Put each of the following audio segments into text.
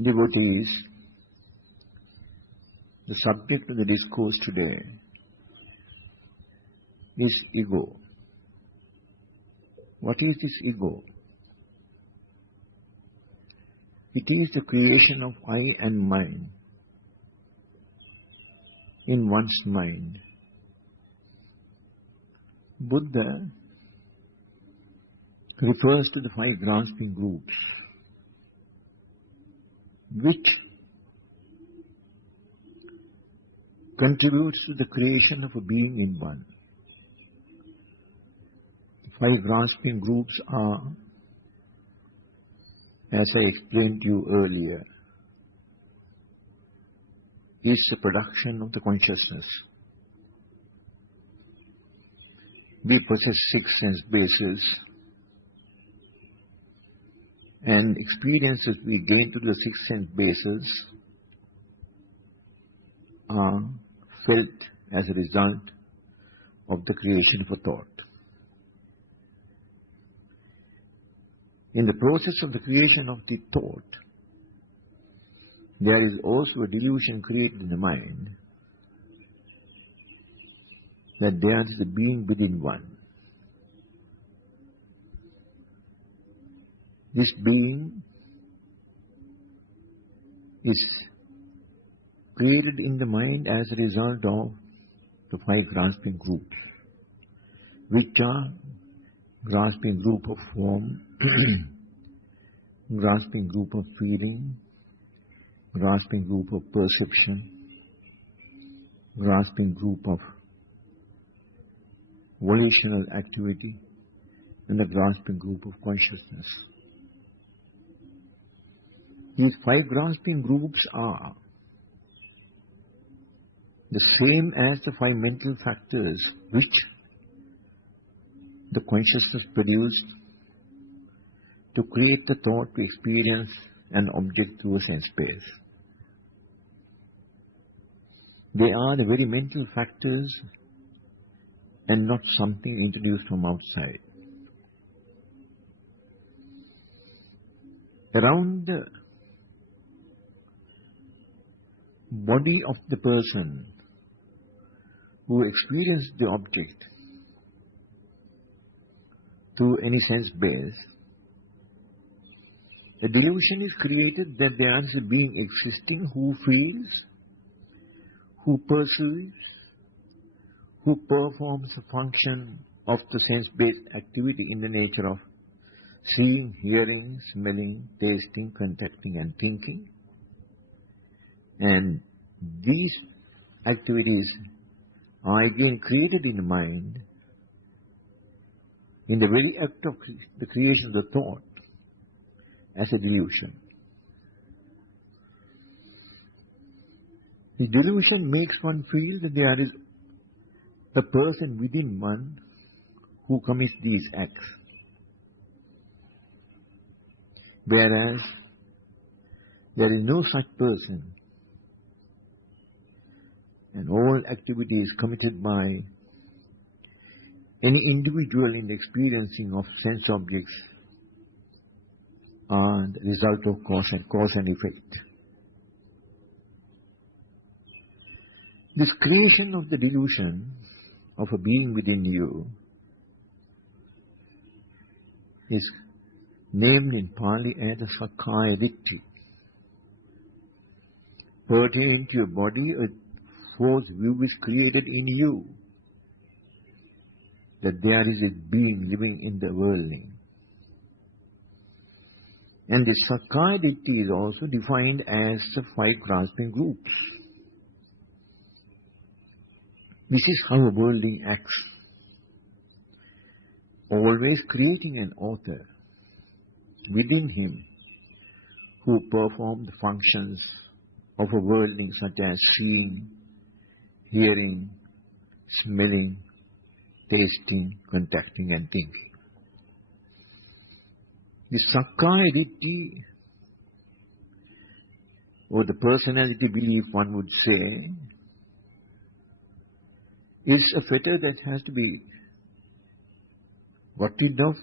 Devotees, the subject of the discourse today is ego. What is this ego? It is the creation of I and mine in one's mind. Buddha refers to the five grasping groups which contributes to the creation of a being in one. The five grasping groups are, as I explained to you earlier, is the production of the consciousness. We possess six sense bases, and experiences we gain through the six sense bases are felt as a result of the creation of a thought. In the process of the creation of the thought, there is also a delusion created in the mind that there is a being within one. This being is created in the mind as a result of the five grasping groups, which are grasping group of form, grasping group of feeling, grasping group of perception, grasping group of volitional activity, and the grasping group of consciousness. These five grasping groups are the same as the five mental factors which the consciousness produced to create the thought to experience an object through a sense space. They are the very mental factors and not something introduced from outside. Around the body of the person who experienced the object through any sense base, the delusion is created that there is a being existing who feels, who perceives, who performs a function of the sense-based activity in the nature of seeing, hearing, smelling, tasting, contacting, and thinking. And these activities are again created in the mind in the very act of the creation of the thought as a delusion. The delusion makes one feel that there is a person within one who commits these acts, whereas there is no such person, and all activities committed by any individual in the experiencing of sense objects are the result of cause and effect. This creation of the delusion of a being within you is named in Pali as the Sakkaya Ditthi. Pertaining to your body, a false view is created in you that there is a being living in the worldling. And the Sakkaya Ditthi is also defined as the five grasping groups. This is how a worldling acts, always creating an author within him who performs the functions of a worldling such as seeing, hearing, smelling, tasting, contacting, and thinking. The Sakkaya Ditthi, or the personality belief one would say, is a fetter that has to be got rid of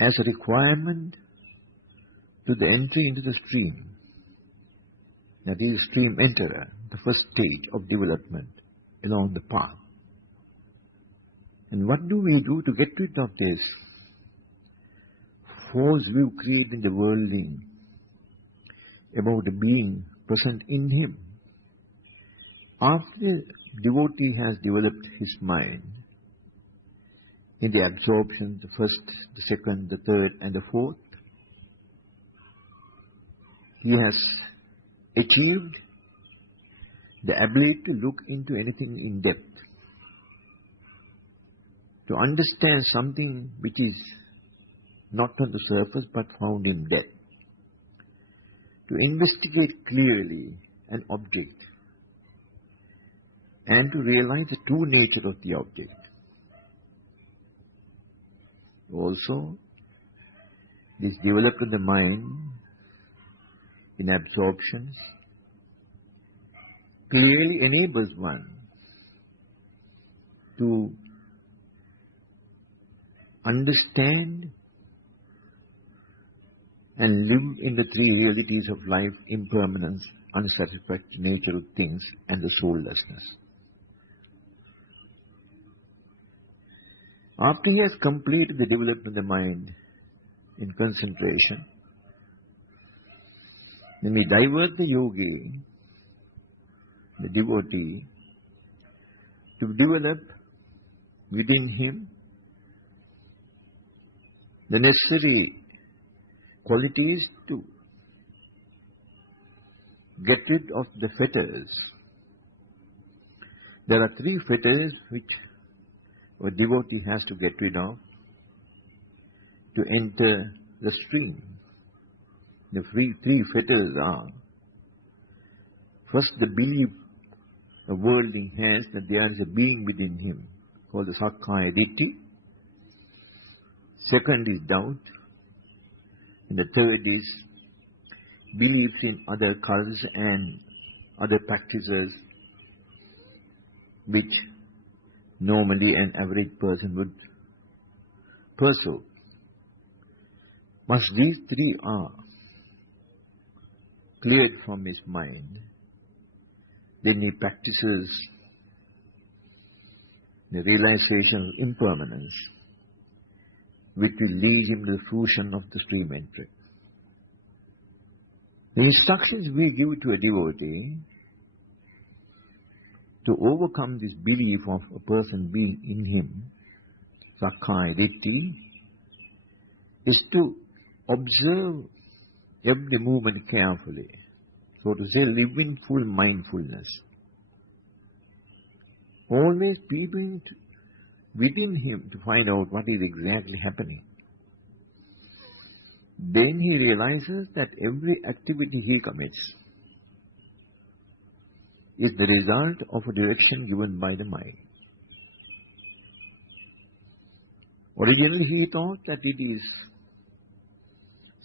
as a requirement to the entry into the stream. That is stream enterer, the first stage of development along the path. And what do we do to get rid of this false view created in the worldling about the being present in him? After the devotee has developed his mind in the absorption, the first, the second, the third, and the fourth, he has achieved the ability to look into anything in depth, to understand something which is not on the surface but found in depth, to investigate clearly an object and to realize the true nature of the object. Also, this development of the mind in absorptions clearly enables one to understand and live in the three realities of life: impermanence, unsatisfactory nature of things, and the soullessness. After he has completed the development of the mind in concentration, then we divert the yogi, the devotee, to develop within him the necessary qualities to get rid of the fetters. There are three fetters which a devotee has to get rid of to enter the stream. The three fetters are: first, the belief the worldling has that there is a being within him called the Sakkaya Ditthi. Second is doubt. And the third is beliefs in other cults and other practices which normally an average person would pursue. Once these three are cleared from his mind, then he practices the realization of impermanence, which will lead him to the fruition of the stream entry. The instructions we give to a devotee to overcome this belief of a person being in him, Sakkaya Ditthi, is to observe every movement carefully. So to say, live in full mindfulness. Always peeping within him to find out what is exactly happening. Then he realizes that every activity he commits is the result of a direction given by the mind. Originally he thought that it is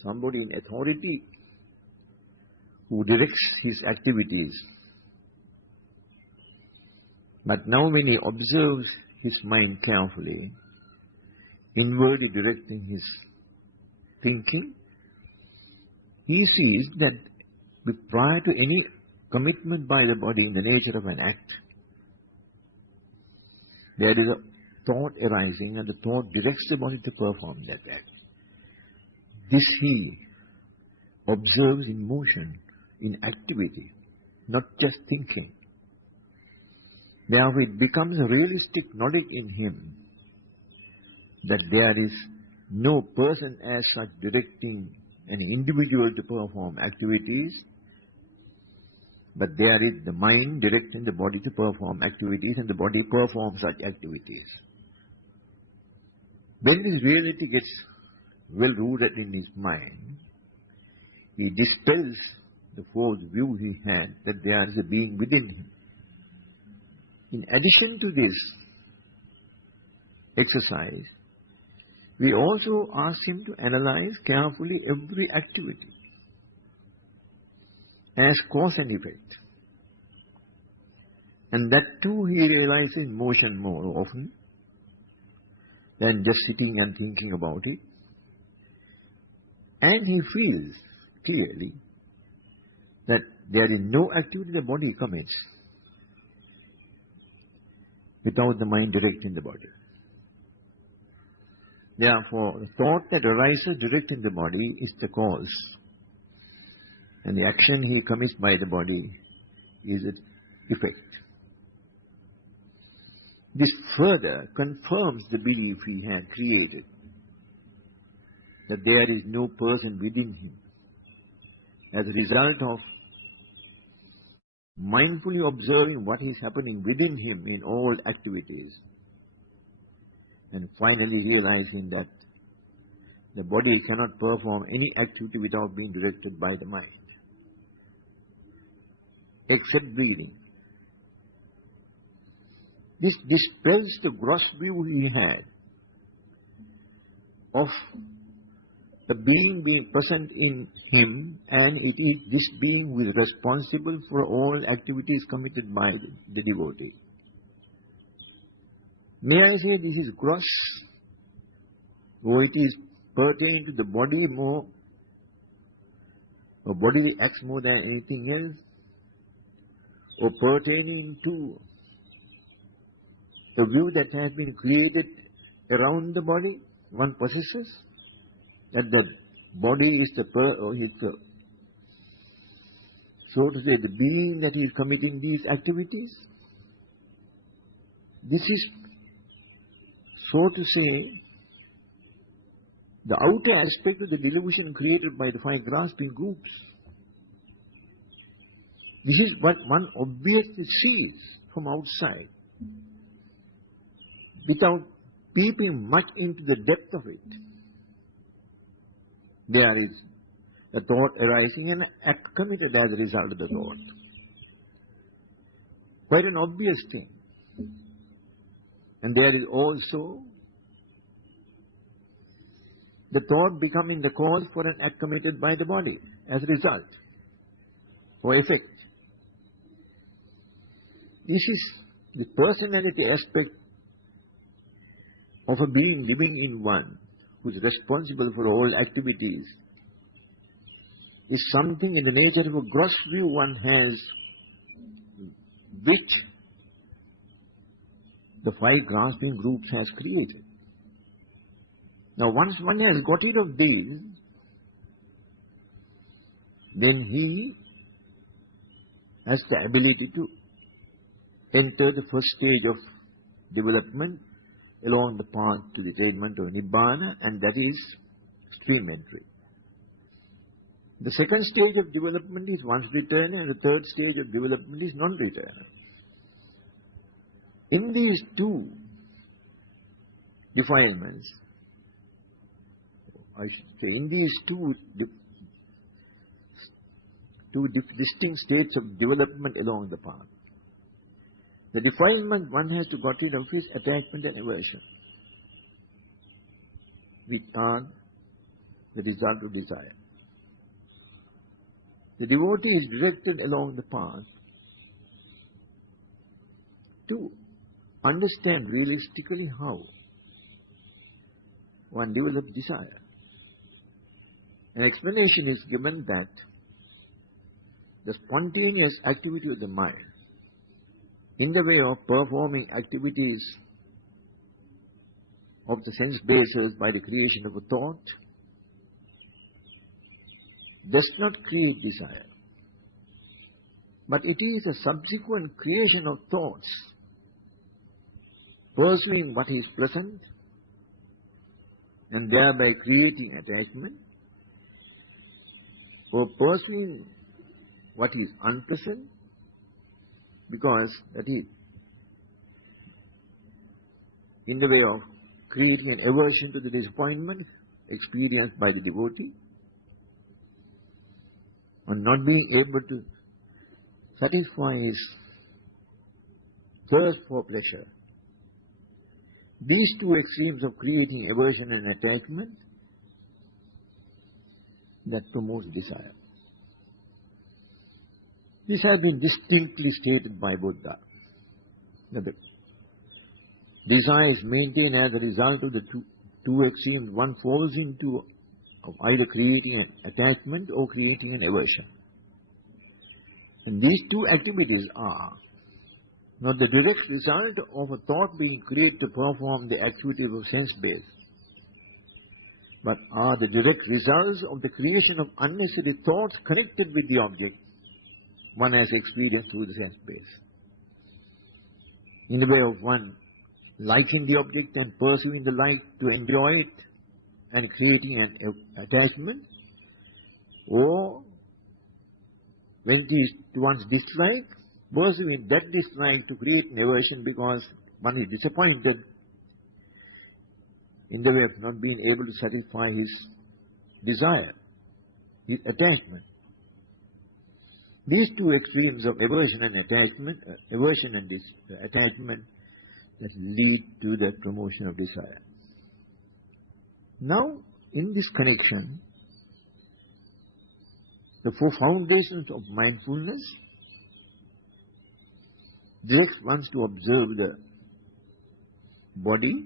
somebody in authority who directs his activities. But now when he observes his mind carefully, inwardly directing his thinking, he sees that prior to any commitment by the body in the nature of an act, there is a thought arising, and the thought directs the body to perform that act. This he observes in motion, in activity, not just thinking. Therefore it becomes a realistic knowledge in him that there is no person as such directing an individual to perform activities, but there is the mind directing the body to perform activities, and the body performs such activities. When this reality gets well rooted in his mind, he dispels the false view he had that there is a being within him. In addition to this exercise, we also ask him to analyze carefully every activity as cause and effect. And that too he realizes in motion more often than just sitting and thinking about it. And he feels clearly that there is no activity the body commits without the mind directing the body. Therefore, the thought that arises directing the body is the cause, and the action he commits by the body is its effect. This further confirms the belief he had created, that there is no person within him, as a result of mindfully observing what is happening within him in all activities, and finally realizing that the body cannot perform any activity without being directed by the mind, except breathing. This dispels the gross view he had of the being present in him, and it is this being who is responsible for all activities committed by the devotee. May I say this is gross, or it is pertaining to the body more, or bodily acts more than anything else, or pertaining to a view that has been created around the body one possesses, that the body is so to say, the being that is committing these activities. This is, so to say, the outer aspect of the delusion created by the five grasping groups. This is what one obviously sees from outside, without peeping much into the depth of it. There is a thought arising and an act committed as a result of the thought. Quite an obvious thing. And there is also the thought becoming the cause for an act committed by the body as a result or effect. This is the personality aspect of a being living in one, who is responsible for all activities, is something in the nature of a gross view one has, which the five grasping groups has created. Now once one has got rid of these, then he has the ability to enter the first stage of development along the path to the attainment of Nibbana, and that is stream entry. The second stage of development is once return, and the third stage of development is non-return. In these two defilements, I should say, in these two distinct states of development along the path, the defilement one has to got rid of is attachment and aversion, which are the result of desire. The devotee is directed along the path to understand realistically how one develops desire. An explanation is given that the spontaneous activity of the mind, in the way of performing activities of the sense bases by the creation of a thought, does not create desire, but it is a subsequent creation of thoughts pursuing what is present and thereby creating attachment, or pursuing what is unpleasant, because that is in the way of creating an aversion to the disappointment experienced by the devotee, and not being able to satisfy his thirst for pleasure. These two extremes of creating aversion and attachment, that promotes desire. This has been distinctly stated by Buddha, that the desire is maintained as a result of the two extremes one falls into of either creating an attachment or creating an aversion. And these two activities are not the direct result of a thought being created to perform the activity of sense base, but are the direct results of the creation of unnecessary thoughts connected with the object one has experienced through the sense base. In the way of one liking the object and pursuing the like to enjoy it and creating an attachment, or when it is to one's dislike, pursuing that dislike to create an aversion because one is disappointed in the way of not being able to satisfy his desire, his attachment. These two extremes of aversion and attachment, attachment that lead to the promotion of desire. Now, in this connection, the four foundations of mindfulness directs one to observe the body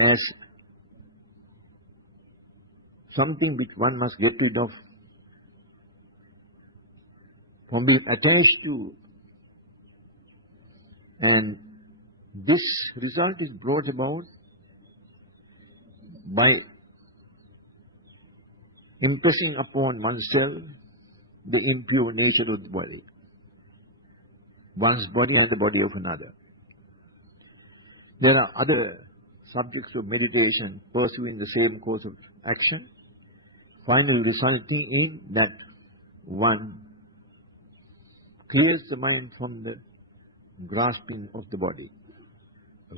as something which one must get rid of, from being attached to, and this result is brought about by impressing upon oneself the impure nature of the body, one's body and the body of another. There are other subjects of meditation pursuing the same course of action, finally resulting in that one clears the mind from the grasping of the body,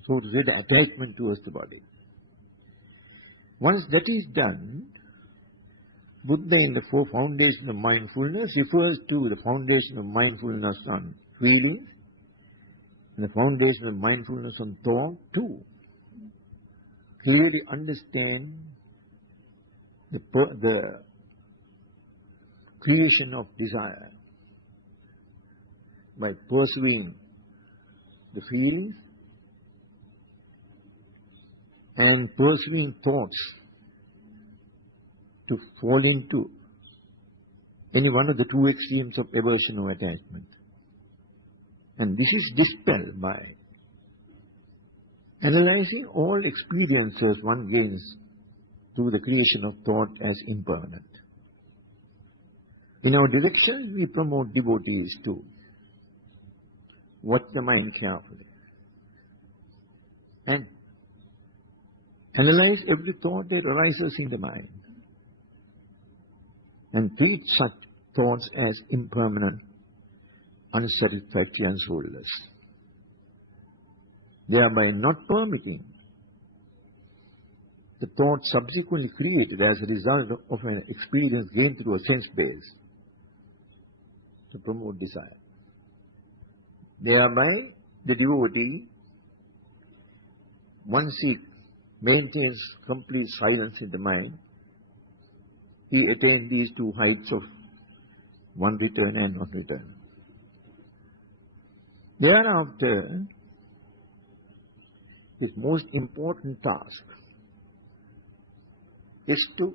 so to say, the attachment towards the body. Once that is done, Buddha in the four foundations of mindfulness refers to the foundation of mindfulness on feelings and the foundation of mindfulness on thought to clearly understand the creation of desire by pursuing the feelings and pursuing thoughts to fall into any one of the two extremes of aversion or attachment. And this is dispelled by analyzing all experiences one gains through the creation of thought as impermanent. In our directions, we promote devotees to watch the mind carefully and analyze every thought that arises in the mind and treat such thoughts as impermanent, unsatisfactory and soulless, thereby not permitting the thought subsequently created as a result of an experience gained through a sense base to promote desire. Thereby, the devotee, once he maintains complete silence in the mind, he attains these two heights of one return and one return. Thereafter, his most important task is to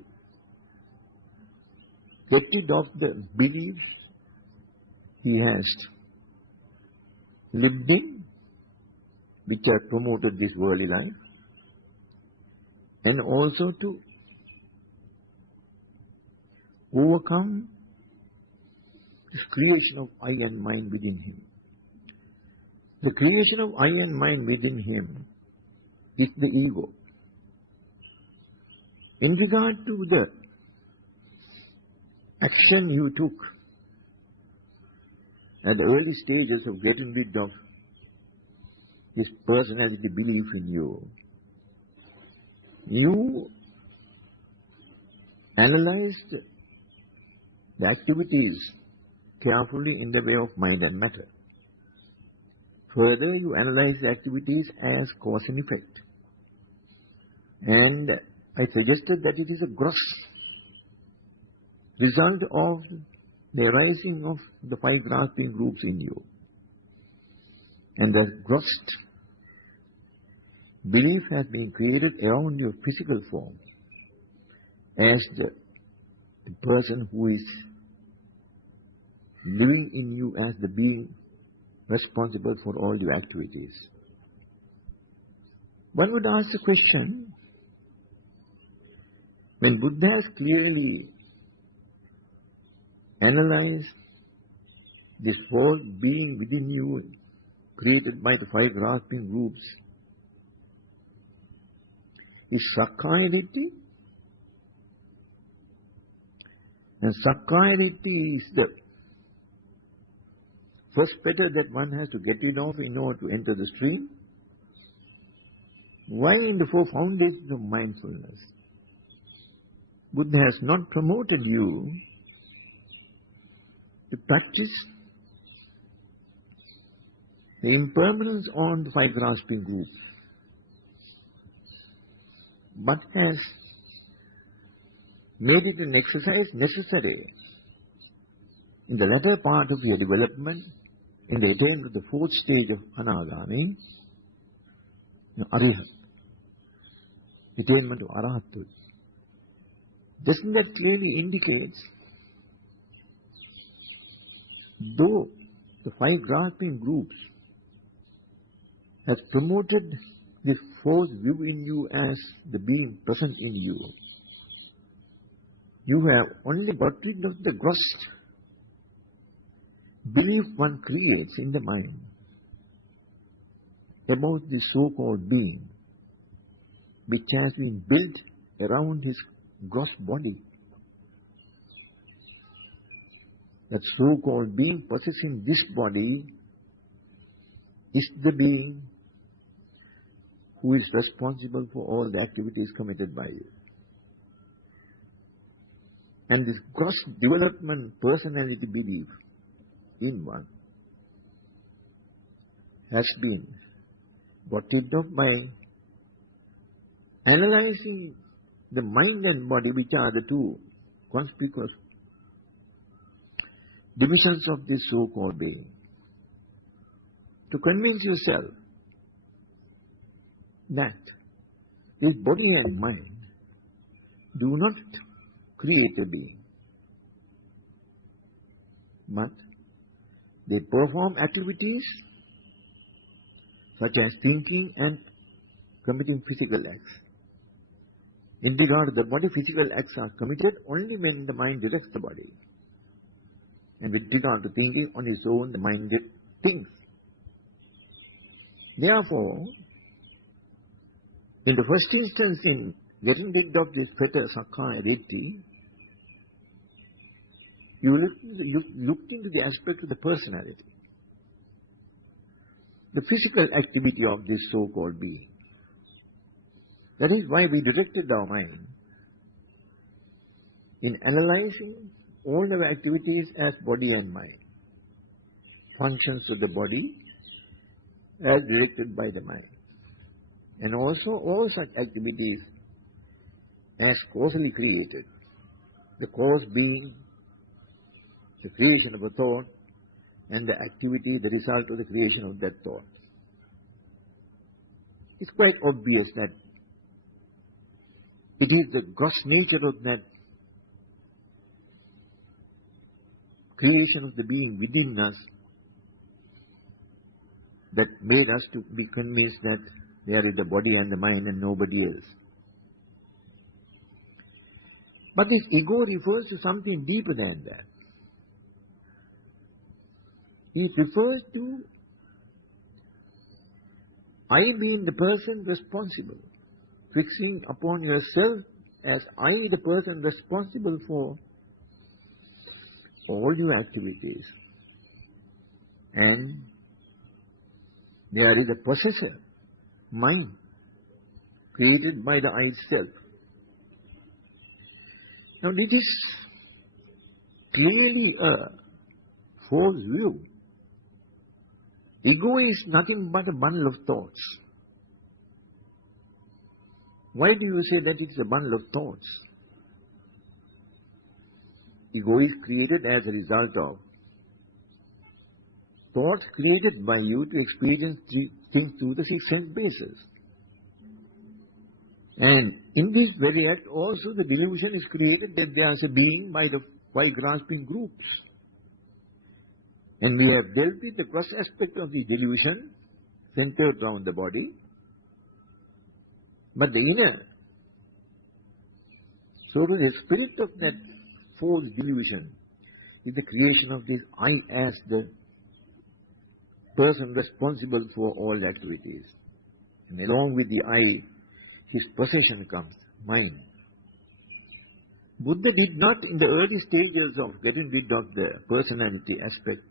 get rid of the beliefs he has lived in, which have promoted this worldly life, and also to overcome this creation of I and mind within him. The creation of I and mind within him is the ego. In regard to the action you took at the early stages of getting rid of this personality belief in you, you analyzed the activities carefully in the way of mind and matter. Further, you analyze the activities as cause and effect. And I suggested that it is a gross result of the arising of the five grasping groups in you. And the gross belief has been created around your physical form. as the person who is living in you as the being responsible for all your activities. One would ask the question, when Buddha has clearly analyzed this whole being within you, created by the five grasping groups, is Sakkaya Ditthi. And Sakkaya Ditthi is the first fetter that one has to get rid of in order to enter the stream. Why in the four foundations of mindfulness, Buddha has not promoted you to practice the impermanence on the five grasping groups, but has made it an exercise necessary in the latter part of your development, in the attainment of the fourth stage of Anagami, Arihat, attainment of Arahatut. Doesn't that clearly indicate, though the five grasping groups has promoted this fourth view in you as the being present in you, you have only got rid of the gross belief one creates in the mind about the so-called being, which has been built around his gross body. That so-called being possessing this body is the being who is responsible for all the activities committed by you. And this gross development personality belief in one has been got rid of by analyzing the mind and body, which are the two conspicuous divisions of this so-called being, to convince yourself that this body and mind do not create a being, but they perform activities such as thinking and committing physical acts. In regard to the body, physical acts are committed only when the mind directs the body. And with regard to thinking on its own, the mind thinks. Therefore, in the first instance, in getting rid of this fetter Sakkaya Ditthi, you looked into the aspect of the personality, the physical activity of this so-called being. That is why we directed our mind in analyzing all our activities as body and mind, functions of the body as directed by the mind, and also all such activities as causally created, the cause being the creation of a thought, and the activity the result of the creation of that thought. It's quite obvious that it is the gross nature of that creation of the being within us that made us to be convinced that there is the body and the mind and nobody else. But this ego refers to something deeper than that. It refers to I being the person responsible, fixing upon yourself as I the person responsible for all your activities. And there is a possessor, mind, created by the I itself. Now it is clearly a false view. Ego is nothing but a bundle of thoughts. Why do you say that it's a bundle of thoughts? Ego is created as a result of thoughts created by you to experience things through the six sense bases. And in this very act also the delusion is created that there is a being by the five grasping groups. And we have dealt with the gross aspect of the delusion centered around the body. But the inner, so to the spirit of that false delusion is the creation of this I as the person responsible for all activities. And along with the I, his possession comes, mind. Buddha did not, in the early stages of getting rid of the personality aspect,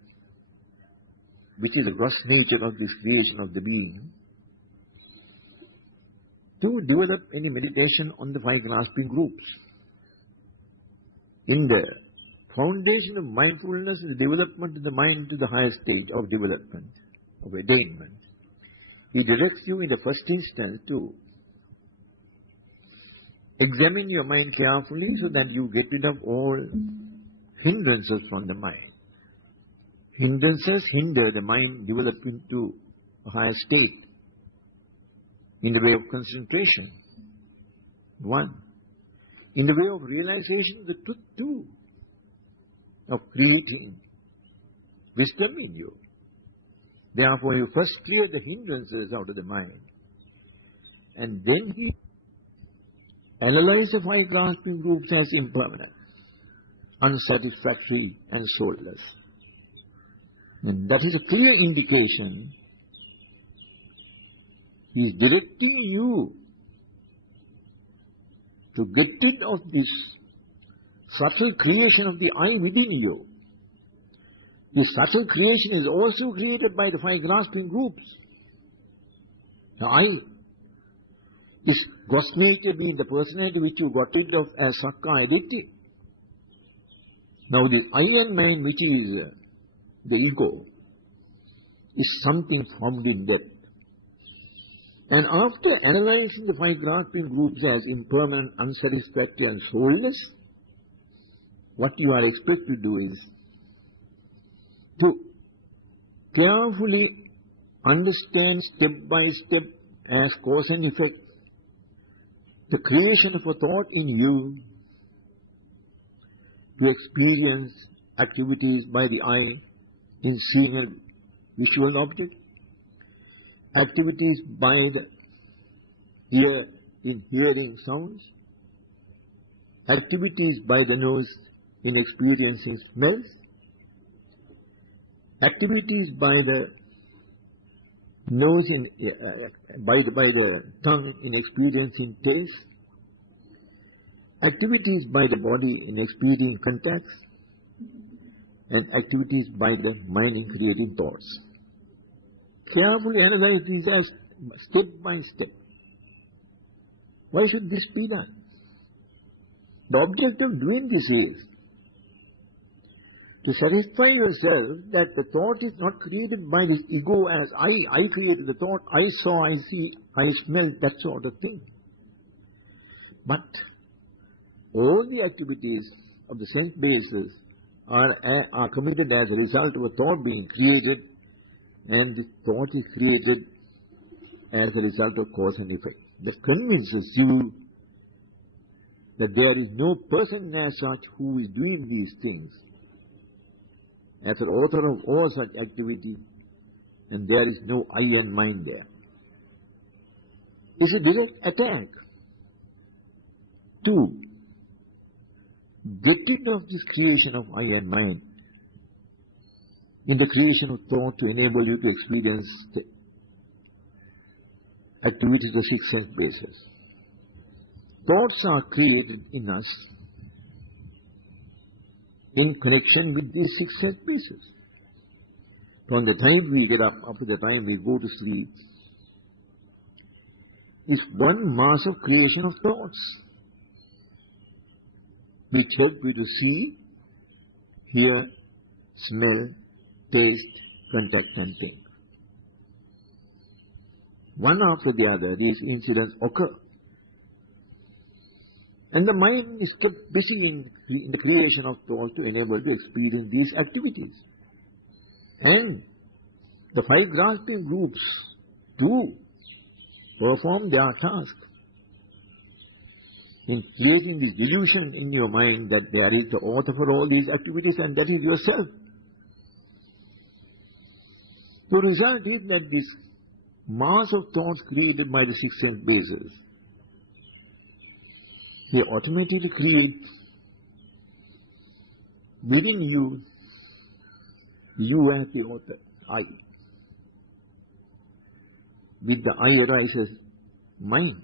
which is the gross nature of this creation of the being, to develop any meditation on the five grasping groups. In the foundation of mindfulness is the development of the mind to the highest stage of development, of attainment. He directs you in the first instance to examine your mind carefully so that you get rid of all hindrances from the mind. Hindrances hinder the mind developing to a higher state in the way of concentration. One. In the way of realization of the truth too, of creating wisdom in you. Therefore, you first clear the hindrances out of the mind. And then he analyzes the five grasping groups as impermanent, unsatisfactory and soulless. And that is a clear indication he is directing you to get rid of this subtle creation of the I within you. This subtle creation is also created by the five grasping groups. The I is gross nature being the personality which you got rid of as Sakkaya Ditthi. Now this I and mind, which is the ego, is something formed in that. And after analyzing the five grasping groups as impermanent, unsatisfactory and soulless, what you are expected to do is to carefully understand step by step as cause and effect the creation of a thought in you to experience activities by the eye in seeing a visual object, activities by the ear in hearing sounds, activities by the nose in experiencing smells, activities by the nose in by the tongue in experiencing taste, activities by the body in experiencing contacts, and activities by the mind in creating thoughts. Carefully analyze these as step by step. Why should this be done? The object of doing this is to satisfy yourself that the thought is not created by this ego as I created the thought, I saw, I see, I smell, that sort of thing. But all the activities of the sense bases are committed as a result of a thought being created, and the thought is created as a result of cause and effect. That convinces you that there is no person as such who is doing these things, as an author of all such activity, and there is no I and mind there. It's a direct attack to get rid of this creation of I and mind in the creation of thought to enable you to experience the activities of six sense bases. Thoughts are created in us in connection with these six sense bases. From the time we get up to the time we go to sleep, is one mass of creation of thoughts, which help you to see, hear, smell, taste, contact and think. One after the other, these incidents occur. And the mind is kept busy in the creation of thought to enable to experience these activities. And the five grasping groups do perform their task in creating this delusion in your mind that there is the author for all these activities and that is yourself. The result is that this mass of thoughts created by the six sense bases, they automatically create within you, you as the author, I. With the I arises mind.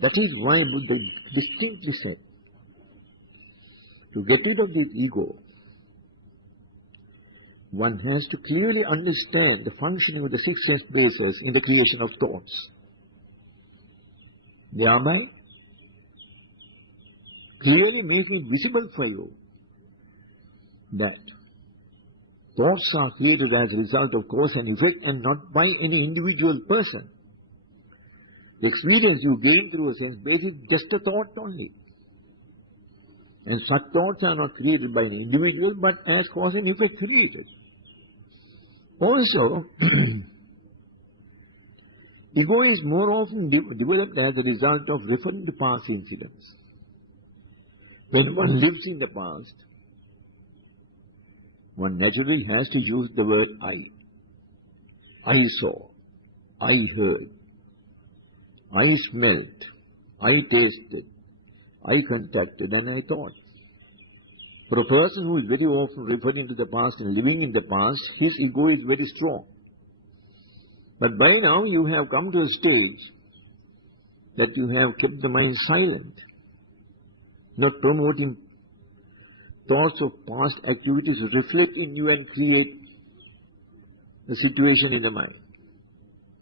That is why Buddha distinctly said, to get rid of this ego, one has to clearly understand the functioning of the six sense bases in the creation of thoughts. Thereby, clearly making it visible for you that thoughts are created as a result of cause and effect and not by any individual person. The experience you gain through a sense base is just a thought only. And such thoughts are not created by an individual but as cause and effect created. Also, ego is more often developed as a result of referring to past incidents. When one lives in the past, one naturally has to use the word I. I saw, I heard, I smelt, I tasted, I contacted, and I thought. For a person who is very often referring to the past and living in the past, his ego is very strong. But by now you have come to a stage that you have kept the mind silent, not promoting thoughts of past activities reflect in you and create the situation in the mind.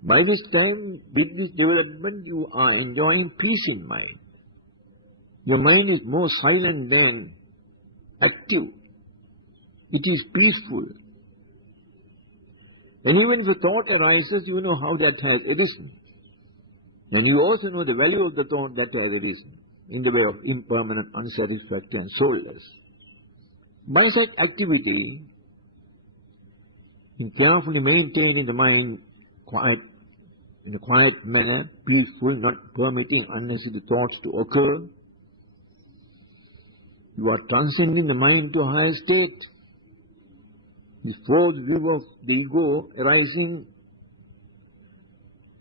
By this time, with this development, you are enjoying peace in mind. Your mind is more silent than active. It is peaceful. And even if a thought arises, you know how that has arisen. And you also know the value of the thought that has arisen in the way of impermanent, unsatisfactory and soulless. By such activity, in carefully maintaining the mind quiet, in a quiet manner, peaceful, not permitting unnecessary thoughts to occur, you are transcending the mind to a higher state. This fourth view of the ego arising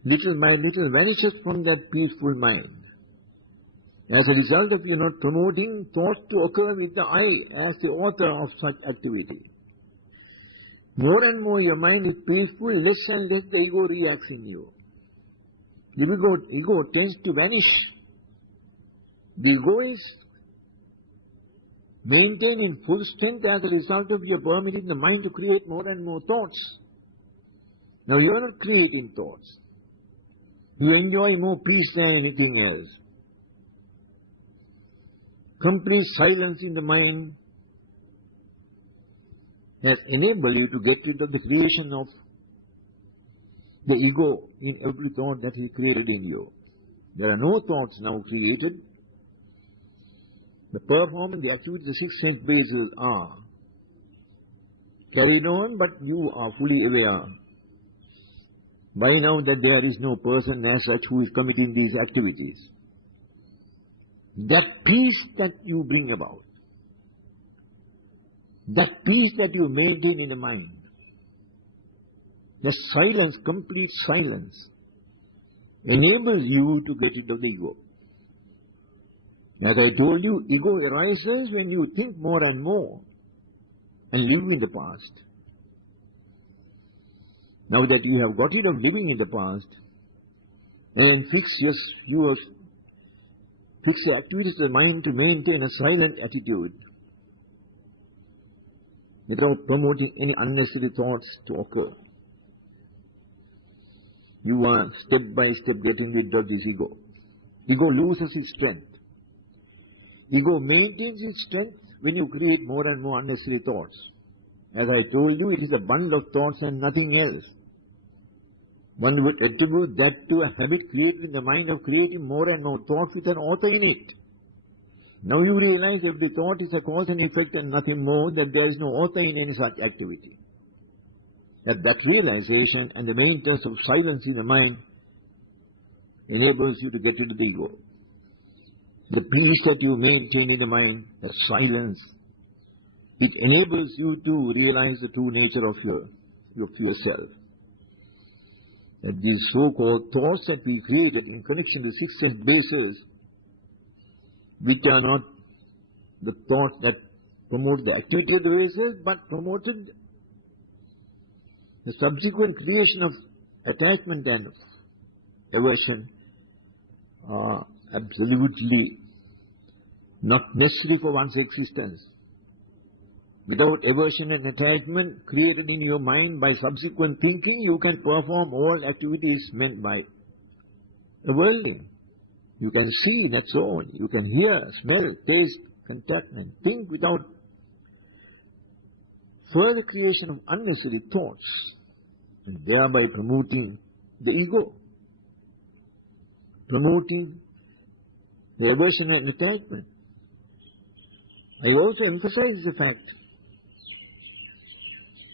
little by little vanishes from that peaceful mind. As a result of you not promoting thoughts to occur with the I as the author of such activity. More and more your mind is peaceful, less and less the ego reacts in you. The ego tends to vanish. The ego is maintained in full strength as a result of your permitting the mind to create more and more thoughts. Now you are not creating thoughts. You enjoy more peace than anything else. Complete silence in the mind has enabled you to get rid of the creation of the ego in every thought that is created in you. There are no thoughts now created. The performance, the activities, the six sense bases are carried on, but you are fully aware by now that there is no person as such who is committing these activities. That peace that you bring about, that peace that you maintain in the mind, the silence, complete silence, enables you to get rid of the ego. As I told you, ego arises when you think more and more and live in the past. Now that you have got rid of living in the past and fix the activities of the mind to maintain a silent attitude without promoting any unnecessary thoughts to occur, you are step by step getting rid of this ego. Ego loses its strength. Ego maintains its strength when you create more and more unnecessary thoughts. As I told you, it is a bundle of thoughts and nothing else. One would attribute that to a habit created in the mind of creating more and more thoughts with an author in it. Now you realize every thought is a cause and effect and nothing more, that there is no author in any such activity. That realization and the maintenance of silence in the mind enables you to get rid of the ego. The peace that you maintain in the mind, the silence, it enables you to realize the true nature of yourself. That these so-called thoughts that we created in connection to six sense bases, which are not the thought that promote the activity of the bases, but promoted the subsequent creation of attachment and aversion, are absolutely not necessary for one's existence. Without aversion and attachment created in your mind by subsequent thinking, you can perform all activities meant by the worldling. You can see, that's all. You can hear, smell, taste, contact, and think without further creation of unnecessary thoughts, and thereby promoting the ego, promoting the aversion and attachment. I also emphasize the fact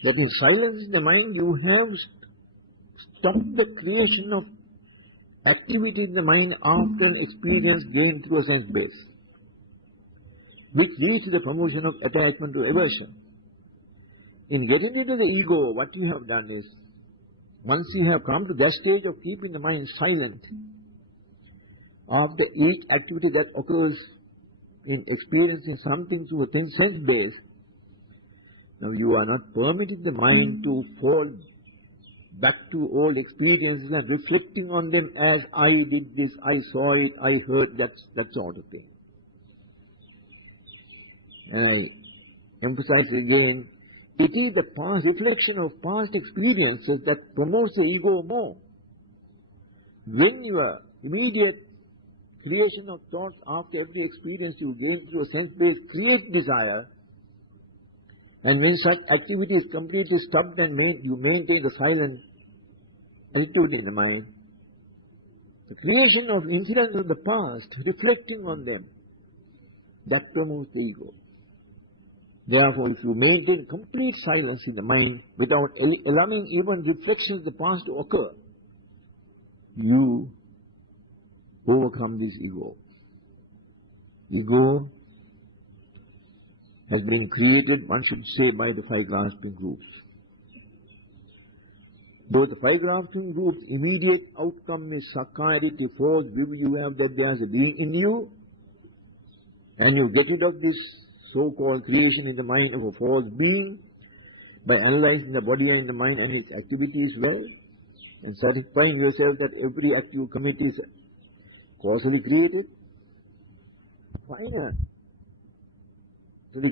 that in silence in the mind you have stopped the creation of activity in the mind after an experience gained through a sense base, which leads to the promotion of attachment to aversion. In getting rid of the ego, what you have done is, once you have come to that stage of keeping the mind silent, after each activity that occurs in experiencing something through a sense base, now you are not permitting the mind to fall back to old experiences and reflecting on them as I did this, I saw it, I heard that sort of thing. And I emphasize again, it is the past reflection of past experiences that promotes the ego more. When your immediate creation of thoughts after every experience you gain through a sense base create desire, and when such activity is completely stopped and you maintain the silent attitude in the mind, the creation of incidents of the past, reflecting on them, that promotes the ego. Therefore, if you maintain complete silence in the mind without allowing even reflections of the past to occur, you overcome this ego. Ego has been created, one should say, by the five grasping groups. Though the five grasping groups' immediate outcome is Sakkaya-Ditthi, false view you have that there is a being in you, and you get rid of this so-called creation in the mind of a false being by analyzing the body and the mind and its activities well, and satisfying yourself that every act you commit is causally created,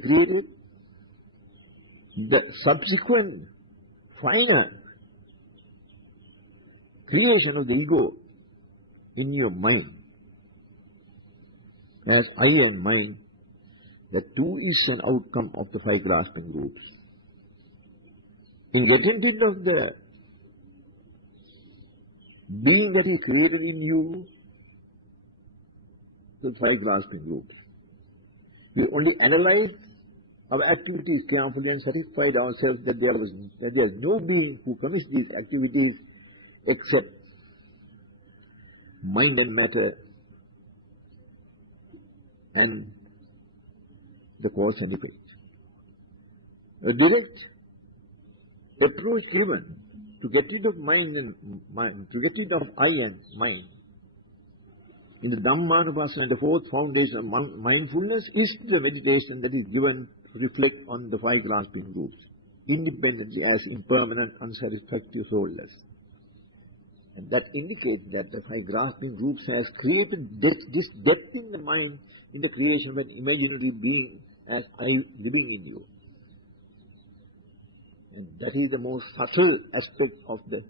created, the subsequent finer creation of the ego in your mind as I and mind, that too is an outcome of the five grasping groups. In getting rid of the being that is created in you, the five grasping groups, we only analyzed our activities carefully and satisfied ourselves that there is no being who commits these activities except mind and matter and the cause and effect. A direct approach given to get rid of mind and mind, to get rid of I and mind, in the Dhammanupassana, the fourth foundation of mindfulness, is the meditation that is given to reflect on the five grasping groups, independently as impermanent, unsatisfactory, soulless. And that indicates that the five grasping groups has created this depth in the mind in the creation of an imaginary being as I living in you. And that is the most subtle aspect of the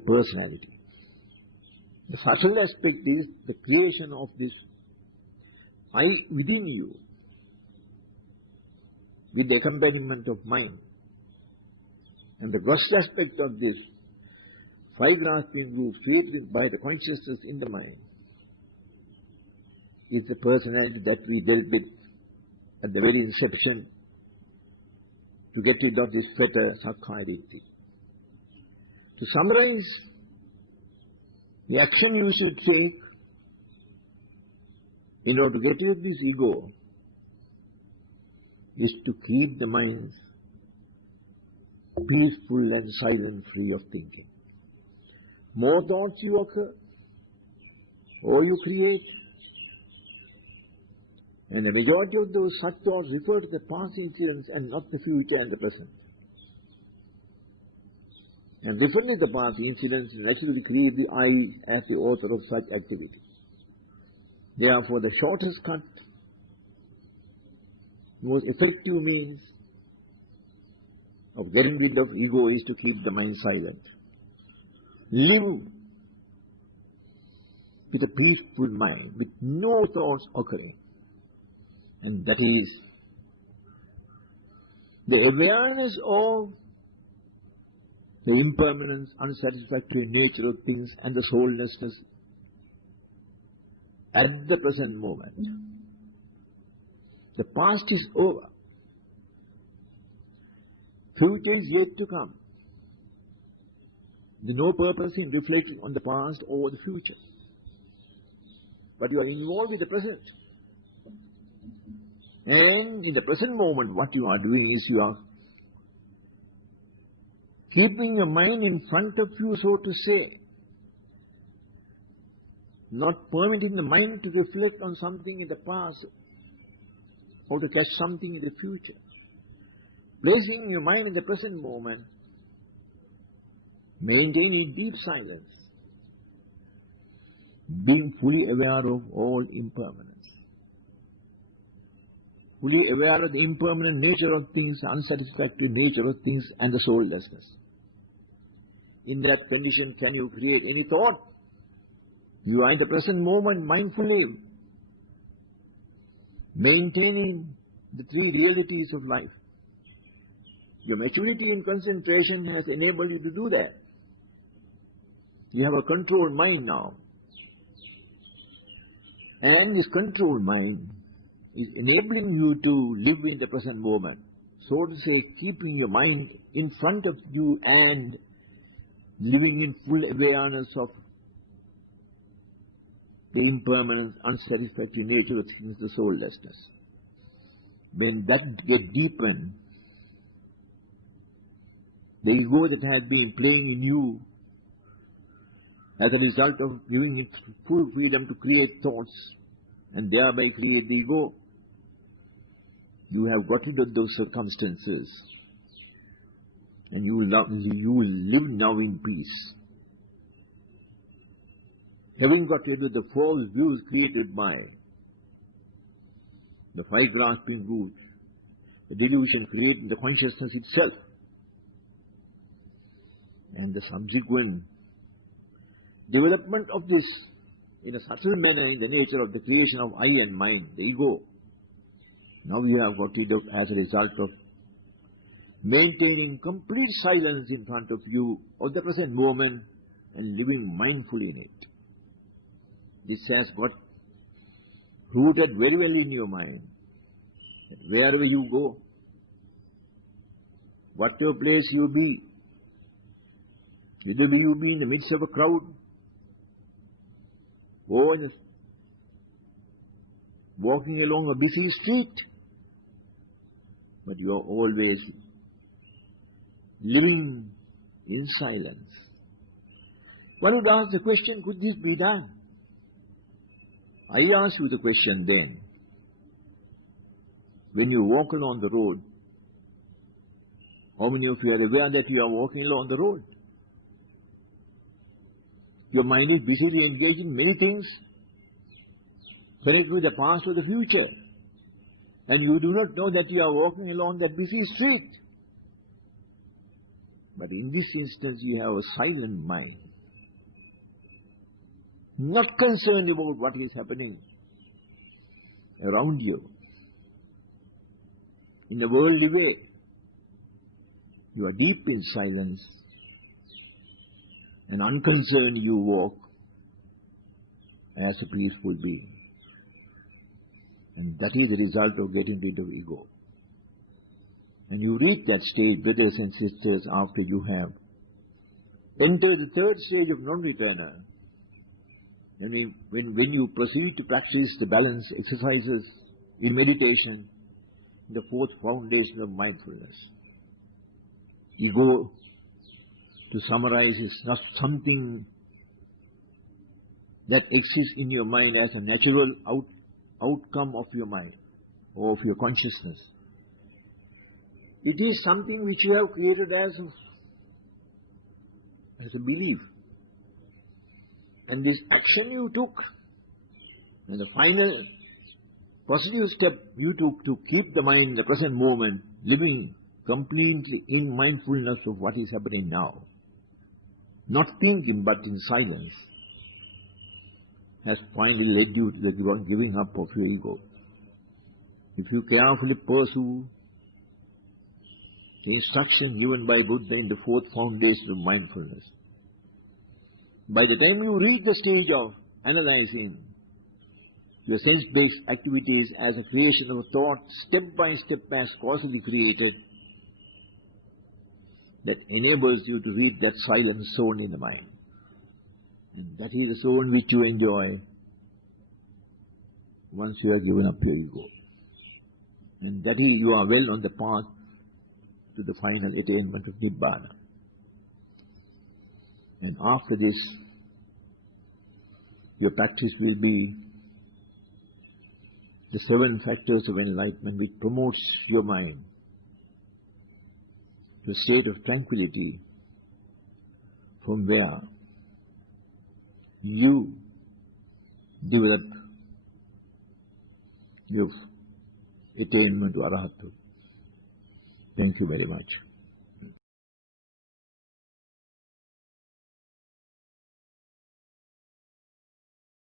personality. The subtle aspect is the creation of this I within you with the accompaniment of mind. And the gross aspect of this five grasping groups created by the consciousness in the mind is the personality that we dealt with at the very inception to get rid of this fetter Sakkaya-Ditthi. To summarize The action you should take in order to get rid of this ego is to keep the mind peaceful and silent, free of thinking. More thoughts you occur, or you create, and the majority of those such thoughts refer to the past incidents and not the future and the present. And differently the past incidents naturally create the I as the author of such activity. Therefore the shortest cut, most effective means of getting rid of ego is to keep the mind silent. Live with a peaceful mind, with no thoughts occurring. And that is the awareness of the impermanence, unsatisfactory nature of things and the soullessness at the present moment. The past is over. Future is yet to come. There is no purpose in reflecting on the past or the future. But you are involved with the present. And in the present moment, what you are doing is you are keeping your mind in front of you, so to say, not permitting the mind to reflect on something in the past or to catch something in the future. Placing your mind in the present moment, maintaining deep silence, being fully aware of all impermanence, fully aware of the impermanent nature of things, unsatisfactory nature of things, and the soullessness. In that condition, can you create any thought? You are in the present moment mindfully maintaining the three realities of life. Your maturity in concentration has enabled you to do that. You have a controlled mind now. And this controlled mind is enabling you to live in the present moment. So to say, keeping your mind in front of you and living in full awareness of the impermanence, unsatisfactory nature of things, the soullessness. When that gets deepened, the ego that has been playing in you as a result of giving it full freedom to create thoughts and thereby create the ego, you have got rid of those circumstances and you will live now in peace. Having got rid of the false views created by the five grasping roots, the delusion created in the consciousness itself, and the subsequent development of this in a subtle manner in the nature of the creation of I and mind, the ego. Now you have got rid of as a result of maintaining complete silence in front of you of the present moment and living mindfully in it. This has got rooted very well in your mind. Wherever you go, whatever place you be, whether you be in the midst of a crowd or walking along a busy street, but you are always living in silence. One would ask the question, could this be done? I ask you the question then. When you walk along the road, how many of you are aware that you are walking along the road? Your mind is busily engaged in many things connected with the past or the future, and you do not know that you are walking along that busy street. But in this instance, you have a silent mind, not concerned about what is happening around you. In a worldly way, you are deep in silence and unconcerned you walk as a peaceful being. And that is the result of getting rid of ego. And you reach that stage, brothers and sisters, after you have entered the third stage of non-returner, And when you proceed to practice the balance exercises in meditation, the fourth foundation of mindfulness, ego, to summarize, is not something that exists in your mind as a natural outcome of your mind or of your consciousness. It is something which you have created as a belief. And this action you took, and the final positive step you took to keep the mind in the present moment, living completely in mindfulness of what is happening now, not thinking but in silence, has finally led you to the giving up of your ego. If you carefully pursue the instruction given by Buddha in the fourth foundation of mindfulness, by the time you reach the stage of analyzing your sense-based activities as a creation of a thought, step by step as causally created, that enables you to reach that silent zone in the mind. And that is the zone which you enjoy once you have given up your ego. And that is, you are well on the path to the final attainment of Nibbana. And after this, your practice will be the 7 factors of enlightenment, which promotes your mind to a state of tranquility, from where you develop your attainment to Arahathood. Thank you very much.